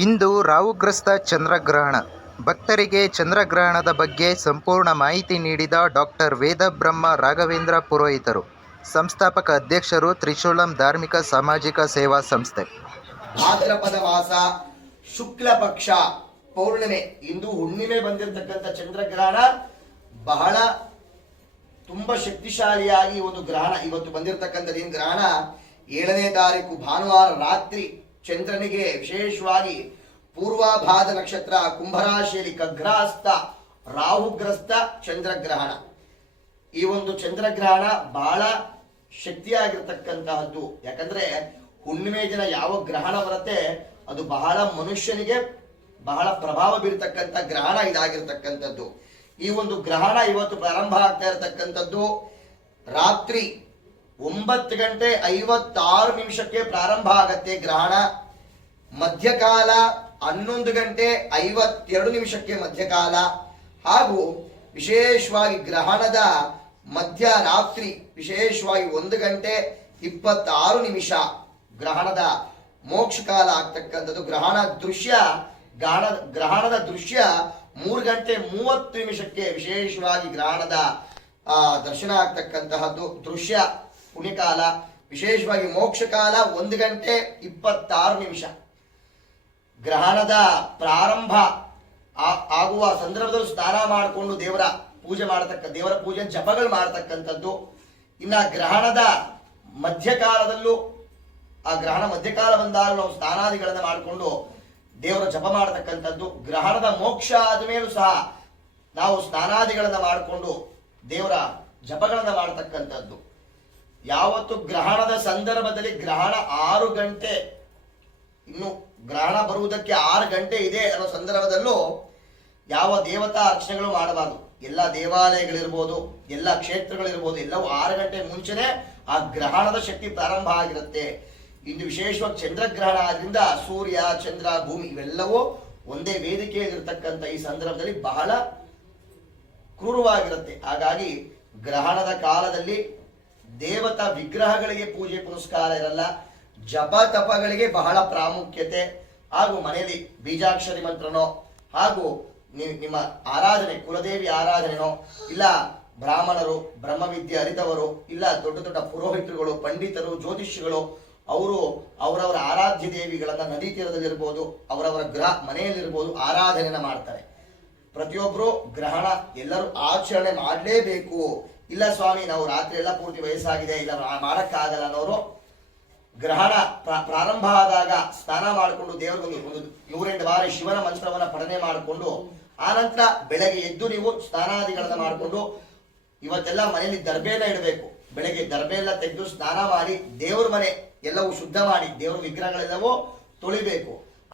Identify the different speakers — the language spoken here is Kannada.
Speaker 1: ಇಂದು ರಾಹುಗ್ರಸ್ತ ಚಂದ್ರಗ್ರಹಣ. ಭಕ್ತರಿಗೆ ಚಂದ್ರಗ್ರಹಣದ ಬಗ್ಗೆ ಸಂಪೂರ್ಣ ಮಾಹಿತಿ ನೀಡಿದ ಡಾಕ್ಟರ್ ವೇದಬ್ರಹ್ಮ ರಾಘವೇಂದ್ರ ಪುರೋಹಿತರು. ಸಂಸ್ಥಾಪಕ ಅಧ್ಯಕ್ಷರು ತ್ರಿಶೂಲಂ ಧಾರ್ಮಿಕ ಸಾಮಾಜಿಕ ಸೇವಾ ಸಂಸ್ಥೆ.
Speaker 2: ಭಾದ್ರಪದ ಮಾಸ ಶುಕ್ಲ ಪಕ್ಷ ಪೌರ್ಣಿಮೆ. ಇಂದು ಹುಣ್ಣಿಮೆ ಬಂದಿರತಕ್ಕಂಥ ಚಂದ್ರಗ್ರಹಣ ಬಹಳ ತುಂಬಾ ಶಕ್ತಿಶಾಲಿಯಾಗಿ ಒಂದು ಗ್ರಹಣ. ಇವತ್ತು ಬಂದಿರತಕ್ಕಂಥದ್ದು ಏನು ಗ್ರಹಣ? ಏಳನೇ ತಾರೀಕು ಭಾನುವಾರ ರಾತ್ರಿ ಚಂದ್ರನಿಗೆ ವಿಶೇಷವಾಗಿ ಪೂರ್ವಾಭಾದ ನಕ್ಷತ್ರ, ಕುಂಭರಾಶಿಯಲ್ಲಿ ಖಗ್ರಾಸ್ತ ರಾಹುಗ್ರಸ್ತ ಚಂದ್ರಗ್ರಹಣ. ಈ ಒಂದು ಚಂದ್ರಗ್ರಹಣ ಬಹಳ ಶಕ್ತಿಯಾಗಿರ್ತಕ್ಕಂತಹದ್ದು. ಯಾಕಂದ್ರೆ ಹುಣ್ಣಿಮೆ ದಿನ ಯಾವ ಗ್ರಹಣ ಬರುತ್ತೆ, ಅದು ಬಹಳ ಮನುಷ್ಯನಿಗೆ ಬಹಳ ಪ್ರಭಾವ ಬೀರ್ತಕ್ಕಂಥ ಗ್ರಹಣ ಇದಾಗಿರ್ತಕ್ಕಂಥದ್ದು. ಈ ಒಂದು ಗ್ರಹಣ ಇವತ್ತು ಪ್ರಾರಂಭ ಆಗ್ತಾ ಇರತಕ್ಕಂಥದ್ದು ರಾತ್ರಿ ಒಂಬತ್ತು ಗಂಟೆ ಐವತ್ತಾರು ನಿಮಿಷಕ್ಕೆ ಪ್ರಾರಂಭ ಆಗತ್ತೆ ಗ್ರಹಣ. ಮಧ್ಯಕಾಲ ಹನ್ನೊಂದು ಗಂಟೆ ಐವತ್ತೆರಡು ನಿಮಿಷಕ್ಕೆ ಮಧ್ಯಕಾಲ. ಹಾಗೂ ವಿಶೇಷವಾಗಿ ಗ್ರಹಣದ ಮಧ್ಯರಾತ್ರಿ ವಿಶೇಷವಾಗಿ ಒಂದು ಗಂಟೆ ಇಪ್ಪತ್ತಾರು ನಿಮಿಷ ಗ್ರಹಣದ ಮೋಕ್ಷ ಕಾಲ ಆಗ್ತಕ್ಕಂಥದ್ದು. ಗ್ರಹಣ ದೃಶ್ಯ ಗ್ರಹಣ ಗ್ರಹಣದ ದೃಶ್ಯ ಮೂರು ಗಂಟೆ ಮೂವತ್ತು ನಿಮಿಷಕ್ಕೆ ವಿಶೇಷವಾಗಿ ಗ್ರಹಣದ ಆ, ದರ್ಶನ ಆಗ್ತಕ್ಕಂತಹದ್ದು ದೃಶ್ಯ. ಪುಣ್ಯಕಾಲ, ವಿಶೇಷವಾಗಿ ಮೋಕ್ಷ ಕಾಲ ಒಂದು ಗಂಟೆ ಇಪ್ಪತ್ತಾರು ನಿಮಿಷ. ಗ್ರಹಣದ ಪ್ರಾರಂಭ ಆಗುವ ಸಂದರ್ಭದಲ್ಲಿ ಸ್ನಾನ ಮಾಡಿಕೊಂಡು ದೇವರ ಪೂಜೆ ಮಾಡತಕ್ಕ, ದೇವರ ಪೂಜೆ, ಜಪಗಳು ಮಾಡತಕ್ಕಂಥದ್ದು. ಇನ್ನು ಗ್ರಹಣದ ಮಧ್ಯಕಾಲದಲ್ಲೂ, ಆ ಗ್ರಹಣ ಮಧ್ಯಕಾಲ ಬಂದಾಗ ನಾವು ಸ್ನಾನಾದಿಗಳನ್ನು ಮಾಡಿಕೊಂಡು ದೇವರ ಜಪ ಮಾಡತಕ್ಕಂಥದ್ದು. ಗ್ರಹಣದ ಮೋಕ್ಷ ಆದಮೇಲೂ ಸಹ ನಾವು ಸ್ನಾನಾದಿಗಳನ್ನು ಮಾಡಿಕೊಂಡು ದೇವರ ಜಪಗಳನ್ನು ಮಾಡತಕ್ಕಂಥದ್ದು. ಯಾವತ್ತು ಗ್ರಹಣದ ಸಂದರ್ಭದಲ್ಲಿ ಗ್ರಹಣ ಆರು ಗಂಟೆ, ಇನ್ನು ಗ್ರಹಣ ಬರುವುದಕ್ಕೆ ಆರು ಗಂಟೆ ಇದೆ ಅನ್ನೋ ಸಂದರ್ಭದಲ್ಲೂ ಯಾವ ದೇವತಾ ಅರ್ಚನೆಗಳು ಮಾಡಬಾರದು. ಎಲ್ಲ ದೇವಾಲಯಗಳಿರ್ಬೋದು, ಎಲ್ಲ ಕ್ಷೇತ್ರಗಳಿರ್ಬೋದು, ಎಲ್ಲವೂ ಆರು ಗಂಟೆ ಮುಂಚೆನೆ ಆ ಗ್ರಹಣದ ಶಕ್ತಿ ಪ್ರಾರಂಭ ಆಗಿರುತ್ತೆ. ಇಂದು ವಿಶೇಷವಾಗಿ ಚಂದ್ರಗ್ರಹಣ ಆದ್ರಿಂದ ಸೂರ್ಯ, ಚಂದ್ರ, ಭೂಮಿ ಇವೆಲ್ಲವೂ ಒಂದೇ ವೇದಿಕೆಯಲ್ಲಿರ್ತಕ್ಕಂಥ ಈ ಸಂದರ್ಭದಲ್ಲಿ ಬಹಳ ಕ್ರೂರವಾಗಿರುತ್ತೆ. ಹಾಗಾಗಿ ಗ್ರಹಣದ ಕಾಲದಲ್ಲಿ ದೇವತಾ ವಿಗ್ರಹಗಳಿಗೆ ಪೂಜೆ ಪುನಸ್ಕಾರ ಇರಲ್ಲ, ಜಪ ತಪಗಳಿಗೆ ಬಹಳ ಪ್ರಾಮುಖ್ಯತೆ. ಹಾಗೂ ಮನೆಯಲ್ಲಿ ಬೀಜಾಕ್ಷರಿ ಮಂತ್ರನೋ, ಹಾಗೂ ನಿಮ್ಮ ಆರಾಧನೆ, ಕುಲದೇವಿ ಆರಾಧನೆನೋ, ಇಲ್ಲ ಬ್ರಾಹ್ಮಣರು, ಬ್ರಹ್ಮವಿದ್ಯೆ ಅರಿತವರು, ಇಲ್ಲ ದೊಡ್ಡ ದೊಡ್ಡ ಪುರೋಹಿತರುಗಳು, ಪಂಡಿತರು ಜ್ಯೋತಿಷಿಗಳು ಅವರು ಅವರವರ ಆರಾಧ್ಯ ದೇವಿಗಳನ್ನ ನದಿ ತೀರದಲ್ಲಿರ್ಬೋದು, ಅವರವರ ಗ್ರಹ ಮನೆಯಲ್ಲಿರ್ಬೋದು ಆರಾಧನೆನ ಮಾಡ್ತಾರೆ. ಪ್ರತಿಯೊಬ್ಬರು ಗ್ರಹಣ ಎಲ್ಲರೂ ಆಚರಣೆ ಮಾಡಲೇಬೇಕು. ಇಲ್ಲ ಸ್ವಾಮಿ, ನಾವು ರಾತ್ರಿ ಎಲ್ಲ ಪೂರ್ತಿ ವಯಸ್ಸಾಗಿದೆ, ಇಲ್ಲ ಮಾಡಕ್ಕಾಗಲ್ಲ ಅನ್ನೋರು ಗ್ರಹಣ ಪ್ರ- ಪ್ರಾರಂಭ ಆದಾಗ ಸ್ನಾನ ಮಾಡಿಕೊಂಡು ದೇವರಿಗೊಂದು ಒಂದು ನೂರೆಂಟು ಬಾರಿ ಶಿವನ ಮಂತ್ರವನ್ನ ಪಠನೆ ಮಾಡಿಕೊಂಡು ಆನಂತರ ಬೆಳಗ್ಗೆ ಎದ್ದು ನೀವು ಸ್ನಾನಾದಿಗಳನ್ನು ಮಾಡಿಕೊಂಡು, ಇವತ್ತೆಲ್ಲ ಮನೆಯಲ್ಲಿ ದರ್ಬೆಯನ್ನ ಇಡಬೇಕು. ಬೆಳಗ್ಗೆ ದರ್ಬೆ ಎಲ್ಲ ತೆಗೆದು ಸ್ನಾನ ಮಾಡಿ ದೇವ್ರ ಮನೆ ಎಲ್ಲವೂ ಶುದ್ಧ ಮಾಡಿ, ದೇವ್ರ ವಿಗ್ರಹಗಳೆಲ್ಲವೂ ತೊಳಿಬೇಕು.